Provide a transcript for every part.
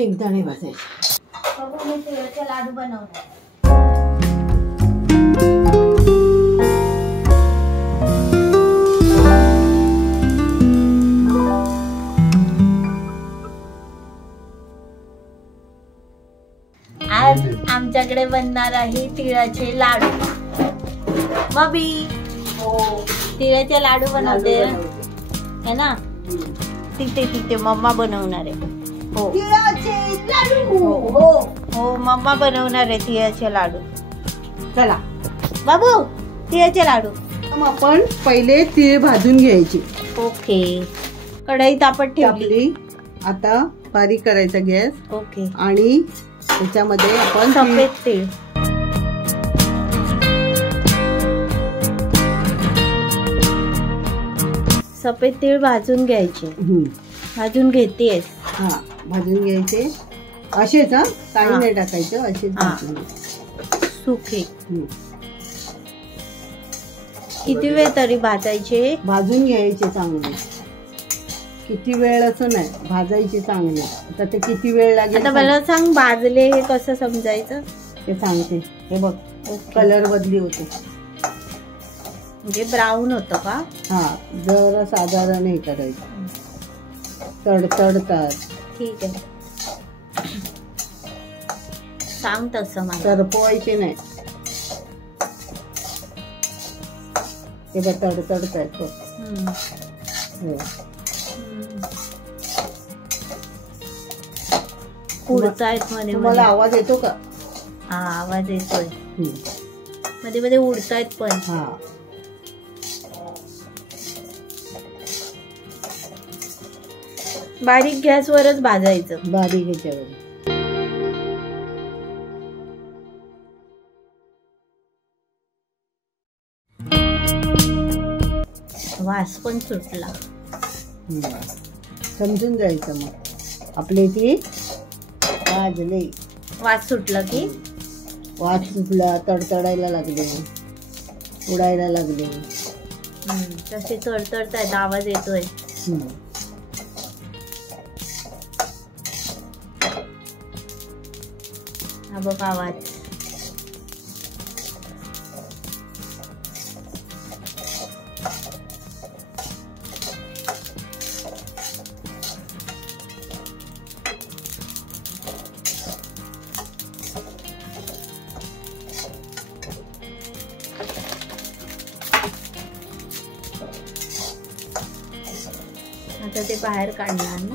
शेंगदाणे भाजायचे. बघू मी तिळाचे लाडू बनवणार. आज आमच्याकडे बनणार आहे तिळाचे लाडू. मम्मी तिळाचे लाडू बनवते है ना. तिथे मम्मा बनवणार आहे. हो तिळाचे लाडू. हो हो मम्मा बनवणार आहे तिळाचे लाडू. चला बाबू तिळाचे लाडू. आपण पहिले तीळ भाजून घ्यायचे. ओके. कढई तापत ठेवली. आता बारीक करायचा गॅस. ओके. आणि त्याच्यामध्ये आपण सफेद तीळ. सफेद तीळ भाजून घ्यायचे. भाजून घेतेस. हा भाजून घ्यायचे असेच. हा काही नाही टाकायचं असेच. सुखे. किती वेळ तरी भाजायचे. भाजून घ्यायचे चांगले. किती वेळ असं नाही भाजायचे चांगले. आता ते किती वेळ लागेल आता मला सांग भाजले हे कसं समजायचं ते सांगते. हे बघ कलर बदली होते म्हणजे ब्राऊन होतं का. हा जरा साधारण हे करायचं. तडतडतात. ठीक आहे सांग तसं मला. करपवायचे नाही. हे बघ तडतडतात. हो उडतायत मध्ये. मला आवाज येतो का. हा आवाज येतोय. मध्ये मध्ये उडतायत पण. हा बारीक गॅसवरच भाजायचं. बारीक ह्याच्यावर. वास पण सुटला. समजून जायचं मग आपले ती भाजले. वास सुटला की वास सुटला. तडतडायला लागले. उडायला लागले. तसे तडतडतायत. आवाज येतोय. हा बघ आवाज. आता ते बाहेर काढणार ना.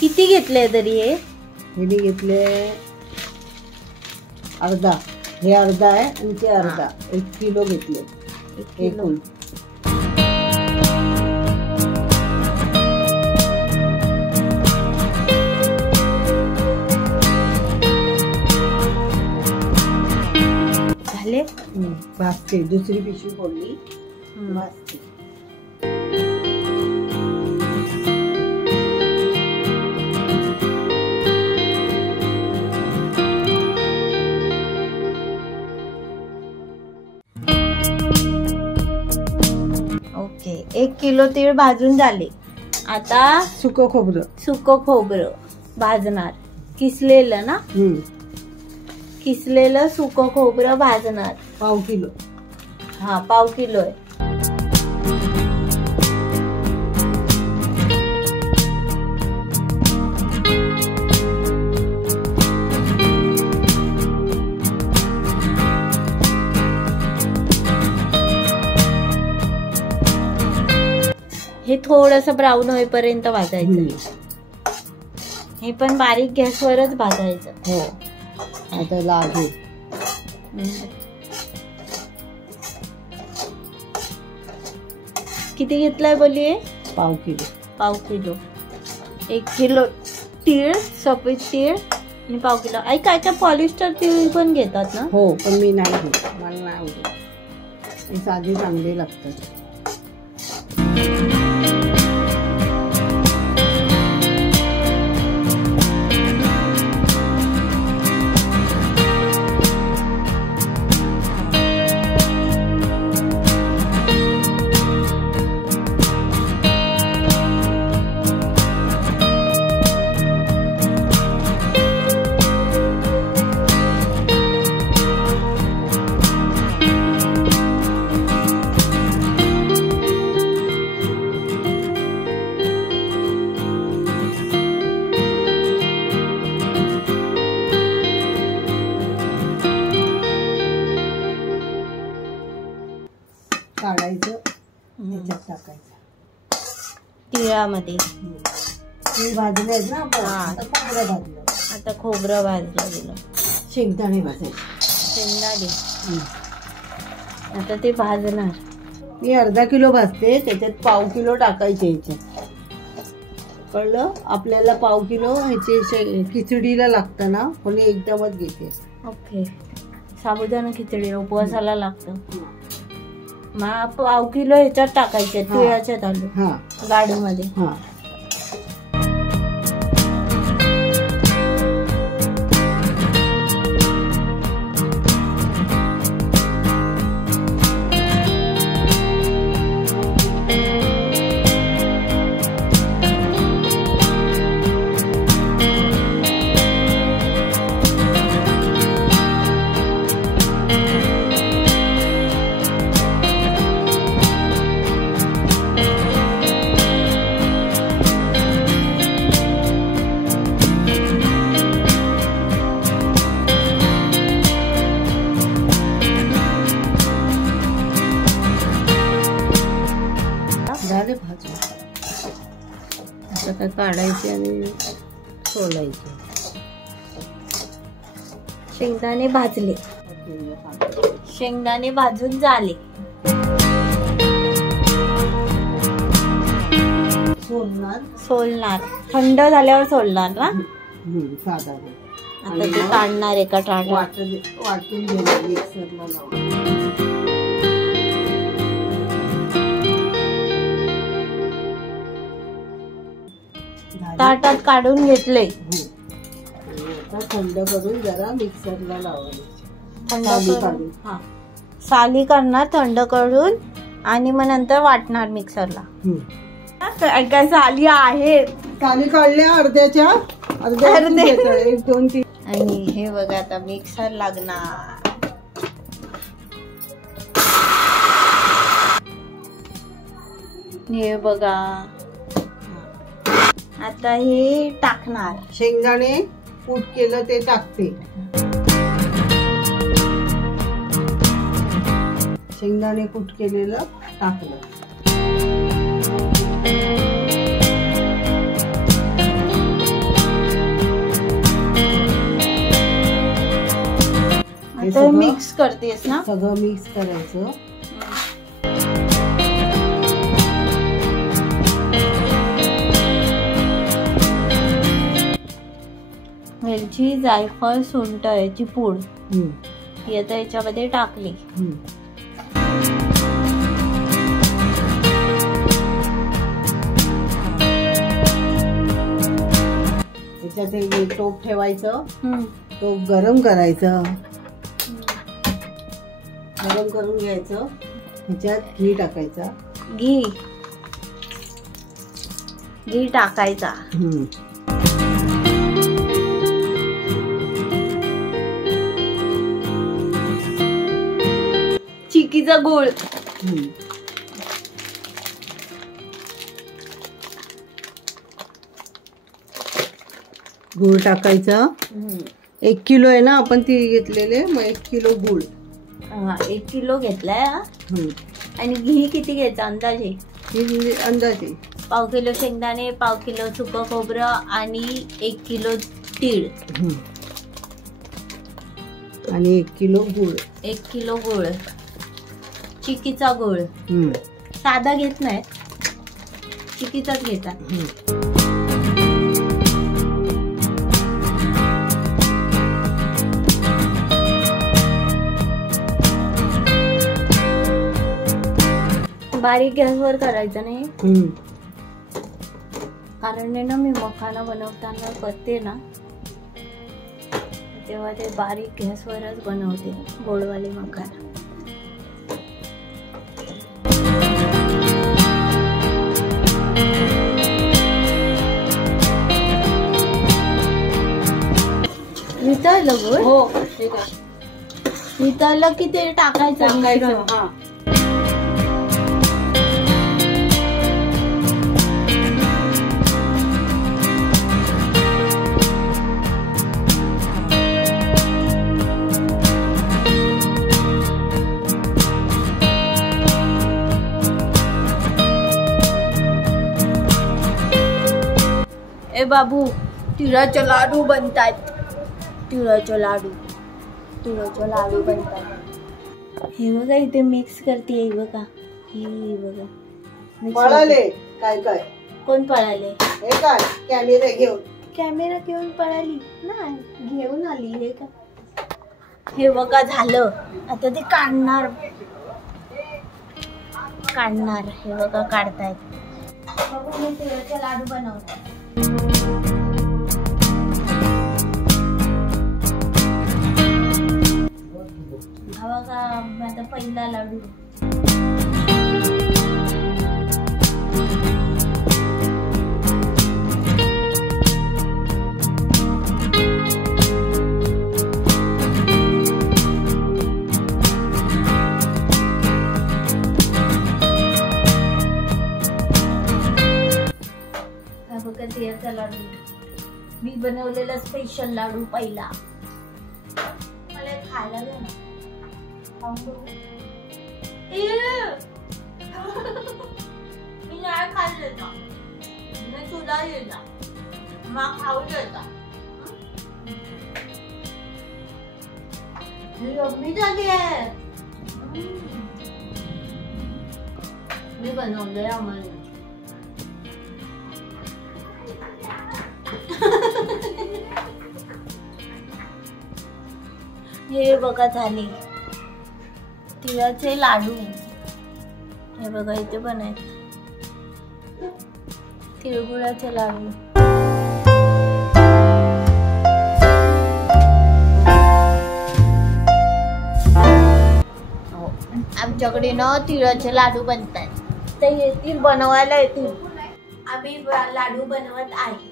किती घेतले तरी हे घेतले अर्धा. हे अर्धा आहे आणि ते अर्धा. 1 किलो घेतले. 1 किलो. झाले. भाजते. दुसरी पिशवी फोडली. भाजते. ओके. 1 किलो तीळ भाजून झाले. आता सुकं खोबरं भाजणार. किसलेलं ना. किसलेलं सुकं खोबरं भाजणार. 1/2 किलो. हा 1/2 किलो आहे. हे थोडंसं ब्राऊन होईपर्यंत भाजायचं. हे पण बारीक गॅसवरच भाजायचं. हो आता लागेल. किती घेतलाय बोलिये. 1/2 किलो. 1/2 किलो. 1 किलो तीळ सफेद तीळ आणि 1/2 किलो. आई काय काय पॉलिस्टर तीळ पण घेतात ना. हो पण मी नाही घेत. मला नाही आवडत. हे साधी चांगले लागतात. तेलामध्ये. ते भाजले आहेत ना आपण. हा. आता खोबरं भाजलं. आता खोबरं भाजलं गेलं. शेंगदाणे भाजायचे. शेंगदाणे आता ते भाजणार. मी अर्धा किलो भाजते, त्याच्यात पाव किलो टाकायचे ह्याच्यात. कळलं? आपल्याला पाव किलो ह्याचे खिचडीला लागतं ना, पण एकदमच घेते. ओके. साबुदाणा खिचडी उपवासाला लागतं. मग पाव किलो ह्याच्यात टाकायचे तिळाच्या तांदूळ. हा, लाडूमध्ये. हा. झाले भाजून. आता काय काढायचे आणि सोलायचे. शेंगदाणे भाजले. शेंगदाणे भाजून झाले. सोलणार. थंड झाल्यावर सोलणार ना. साधारण आता ते काढणार एका टाटा. वाटून घेणार मिक्सरला लावून. ताटात काढून घेतले. आता थंड करून जरा मिक्सरला लावायचे. थंड करून हा साली करणार थंड करून आणि मग नंतर वाटणार मिक्सरला. काय काय साली आहेत. साली काढल्या अर्ध्याच्या. अर्ध्या 1 2 3. आणि हे बघा आता मिक्सर लागणार. हे बघा आता हे टाकणार. शेंगदाणे कूट केलं ते टाकते. शेंगदाणे कूट केलेलं टाकलं. आता मिक्स करतेस ना. सगळं मिक्स करायचं. वेलची, जायफळ, सुंठ याची पूड ही आता याच्यामध्ये टाकली. त्याच्यात एक टोप ठेवायचं. टोप गरम करायचं. गरम करून घ्यायचं. त्याच्यात घी टाकायचा. घी टाकायचा. चिकीचा गूळ. गूळ टाकायचा. 1 किलो आहे ना आपण ती घेतलेले, मग 1 किलो गूळ. 1 किलो घेतलाय. आणि घी किती घ्यायचं अंदाजे? अंदाजे पाव किलो शेंगदाणे, पाव किलो सुकं खोबरं आणि 1 किलो तीळ आणि 1 किलो गूळ. 1 किलो गूळ. चिकीचा गूळ. साधा घेत नाही, चिकीचाच घेतात. बारीक गॅसवर करायचं नाही, कारण ना मी मखाना बनवताना करते ना तेव्हा ते बारीक गॅसवरच बनवते गोडवाले मखाना. वितळलं गूळ. हो, वितळलं की ते टाकायचं. ए बाबू, तिळाचे लाडू बनतात. तिळाचे लाडू बनतात. हे बघा इथे मिक्स करते. हे बघा, हे बघा पळाले. काय काय कोण पळाले? हे काय कॅमेरा घेऊन पळाली नाही, घेऊन आली. हे का, हे बघा झालं. आता ते काढणार. हे बघा काढतायत. बघू मी तिळाचे लाडू बनवते. हा बघा माझा पहिला लाडू. तिळाचा लाडू मी बनवलेला स्पेशल लाडू पहिला. मला खायला दे ना. मी नाही खाल्ले ना, मी तुला येणार मग खाऊ देता. मी झाली आहे. मी बनवले आम्हाला. हे बघा झाले तिळाचे लाडू. हे बघा इथे बनायचे तिळगुळाचे लाडू. आमच्याकडे ना तिळाचे लाडू बनतात. ते येतील बनवायला येतील. आम्ही लाडू बनवत आहे.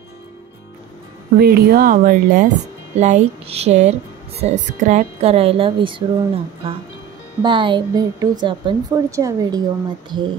व्हिडिओ आवडल्यास लाईक, शेअर, सबस्क्राईब करायला विसरू नका. बाय. भेटूच आपण पुढच्या व्हिडिओमध्ये.